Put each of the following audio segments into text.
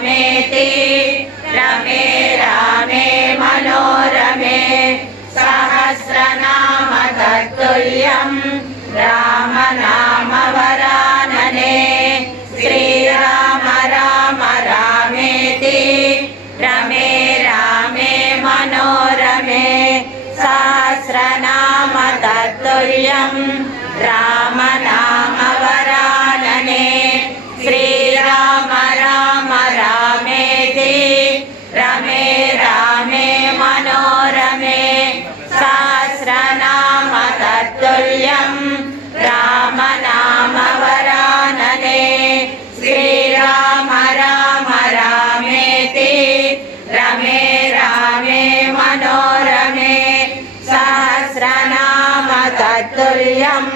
रामेति रमे रामे मनोरमे सहस्रनाम तत्तुल्यं राम नाम वरानने श्रीराम राम रामेति रमे रामे मनोरमे सहस्रनाम तत्तुल्यं राम नाम वरानने श्रीराम राम रामेति रमे रामे मनोरमे सहस्रनाम तत्तुल्यं राम नाम वरानने श्रीराम राम रामेति रमे रामे मनोरमे सहस्रनाम तत्तुल्यं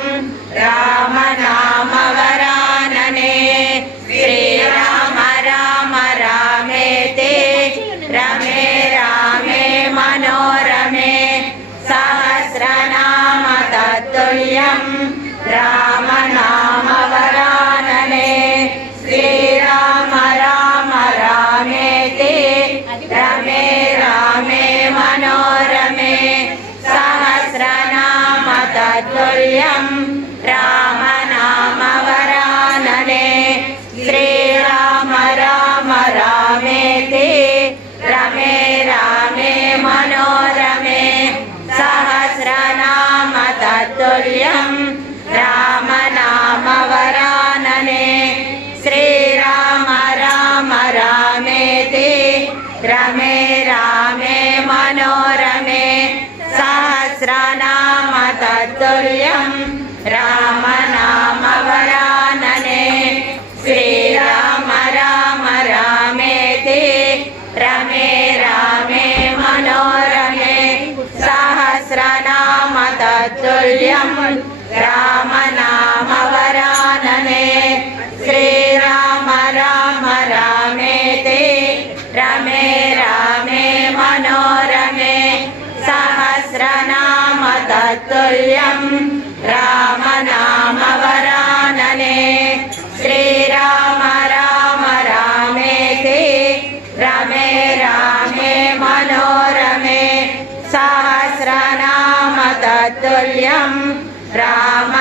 राम नाम वरानने श्रीराम राम रामेति रमे रामे मनोरमे सहस्रनाम तत्तुल्यं राम नाम वरानने श्रीराम राम रामेति रमे रामे मनोरमे सहस्रनाम तत्तुल्यं राम नाम वरानने श्रीराम राम रामेति रमे रामे मनोरमे सहस्रनाम तत्तुल्यं राम नाम वरानने श्रीराम राम रामेति रमे रामे मनोरमे सहस्रनाम तत्तुल्यं राम नाम वरानने श्रीराम राम रामेति रमे रामे मनोरमे सहस्रनाम तत्तुल्यं राम नाम वरानने श्रीराम राम रामेति रमे रामे मनोरमे सहस्रनाम तत्तुल्यं राम नाम वरानने श्रीराम राम रामेति रमे रामे मनोरमे सहस्रनाम तत्तुल्यं राम